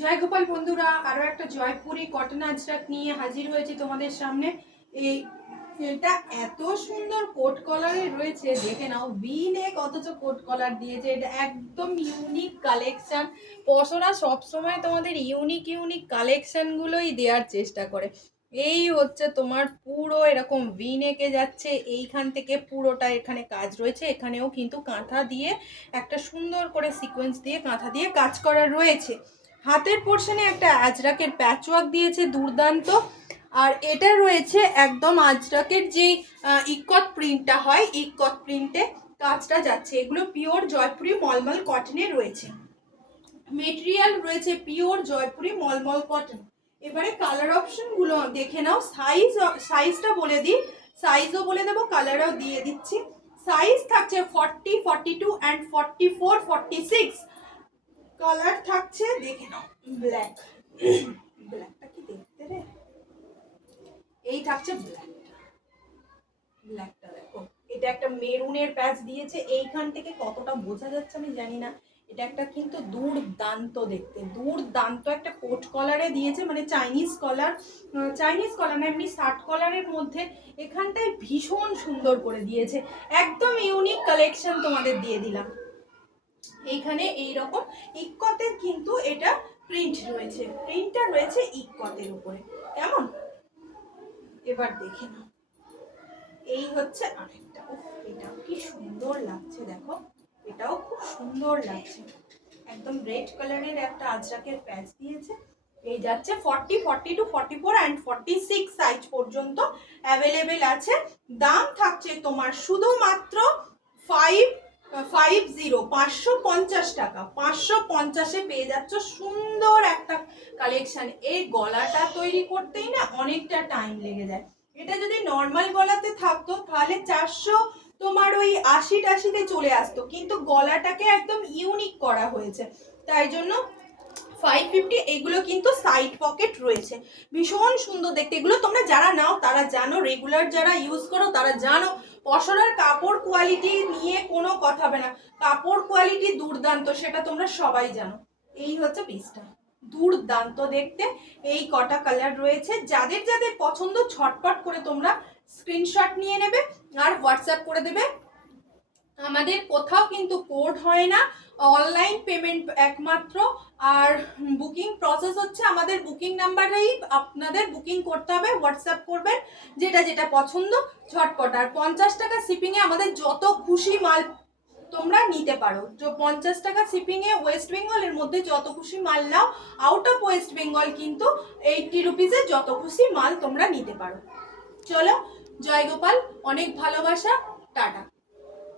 জয় গোপাল বন্ধুরা, আরও একটা জয়পুরি কটন আজরাক নিয়ে হাজির হয়েছে তোমাদের সামনে। এই এটা এত সুন্দর কোট কলারে রয়েছে, দেখে নাও ভি নেক অথচ কোট কলার দিয়েছে। এটা একদম ইউনিক কালেকশন পশরা সবসময় তোমাদের ইউনিক ইউনিক কালেকশনগুলোই দেওয়ার চেষ্টা করে। এই হচ্ছে তোমার পুরো এরকম ভি নেকে যাচ্ছে, এইখান থেকে পুরোটা এখানে কাজ রয়েছে। এখানেও কিন্তু কাঁথা দিয়ে একটা সুন্দর করে সিকোয়েন্স দিয়ে কাঁথা দিয়ে কাজ করা রয়েছে। হাতের পোর্শনে একটা আজরাকের প্যাচওয়ার্ক দিয়েছে দুর্দান্ত। আর এটা রয়েছে একদম আজরাকের যে ইকত প্রিন্টটা হয় ইকত প্রিন্টে কাজটা যাচ্ছে। এগুলো পিওর জয়পুরি মলমল কটনে রয়েছে। মেটেরিয়াল রয়েছে পিওর জয়পুরি মলমল কটন এবারে কালার অপশনগুলো দেখে নাও। সাইজ সাইজটা বলে দিই। সাইজও বলে দেবো কালারও দিয়ে দিচ্ছি। সাইজ থাকছে forty forty two and forty four forty six colour থাকছে, দেখে নাও। ব্ল্যাক ব্ল্যাকটা কি দেখতে রে? এই থাকছে ব্ল্যাকটা ব্ল্যাকটা দেখো। এটা একটা মেরুনের প্যাচ দিয়েছে। এইখান থেকে কতটা বোঝা যাচ্ছে আমি জানি না। এটা একটা কিন্তু দুর্দান্ত দেখতে। দুর্দান্ত একটা কোট কলারে দিয়েছে মানে চাইনিজ কলার চাইনিজ কলার না, এমনি শার্ট কলারের মধ্যে এখানটায় ভীষণ সুন্দর করে দিয়েছে। একদম ইউনিক কালেকশন তোমাদের দিয়ে দিলাম। এইখানে এই রকম ইক্কতের কিন্তু এটা প্রিন্ট রয়েছে। প্রিন্টটা রয়েছে ইক্কতের উপরে। কেমন? এবার দেখে নাও। এই হচ্ছে আরেকটা। এটাও কি সুন্দর লাগছে, দেখো। এটাও খুব সুন্দর লাগছে। একদম রেড কালারের একটা আজরাকের প্যাচ দিয়েছে। এই যাচ্ছে forty forty two forty four and forty six size পর্যন্ত অ্যাভেলেবেল আছে। দাম থাকছে তোমার শুধুমাত্র ফাইভ ফাইভ জিরো পাঁচশো পঞ্চাশ টাকা। পাঁচশো পঞ্চাশে পেয়ে যাচ্ছ সুন্দর একটা কালেকশন এই গলাটা তৈরি করতেই না অনেকটা টাইম লেগে যায়। এটা যদি নর্মাল গলাতে থাকতো, তাহলে চারশো তোমার ওই আশি টাশিতে চলে আসতো। কিন্তু গলাটাকে একদম ইউনিক করা হয়েছে। তাই জন্য ফাইভ ফিফটি এগুলো কিন্তু সাইড পকেট রয়েছে। ভীষণ সুন্দর দেখতে। এগুলো তোমরা যারা নাও, তারা জানো। রেগুলার যারা ইউজ করো, তারা জানো পশরার কাপড় কোয়ালিটি নিয়ে কোনো কথা হবে না। কাপড় কোয়ালিটি দুর্দান্ত, সেটা তোমরা সবাই জানো। এই হচ্ছে পিসটা দুর্দান্ত দেখতে। এই কটা কালার রয়েছে। যাদের যাদের পছন্দ ছটপট করে তোমরা স্ক্রিনশট নিয়ে নেবে আর হোয়াটসঅ্যাপ করে দেবে। আমাদের কোথাও কিন্তু কোড হয় না, অনলাইন পেমেন্ট একমাত্র, আর বুকিং প্রসেস হচ্ছে আমাদের বুকিং নাম্বারেই আপনাদের বুকিং করতে হবে হোয়াটসঅ্যাপ করবেন, যেটা যেটা পছন্দ, ঝটপট। আর পঞ্চাশ টাকা শিপিংয়ে আমাদের যত খুশি মাল তোমরা নিতে পারো। পঞ্চাশ টাকা শিপিংয়ে ওয়েস্ট বেঙ্গলের মধ্যে যত খুশি মাল নাও আউট অফ ওয়েস্ট বেঙ্গল কিন্তু এইটটি রুপিসে যত খুশি মাল তোমরা নিতে পারো। চলো, জয় গোপাল, অনেক ভালোবাসা, টাটা।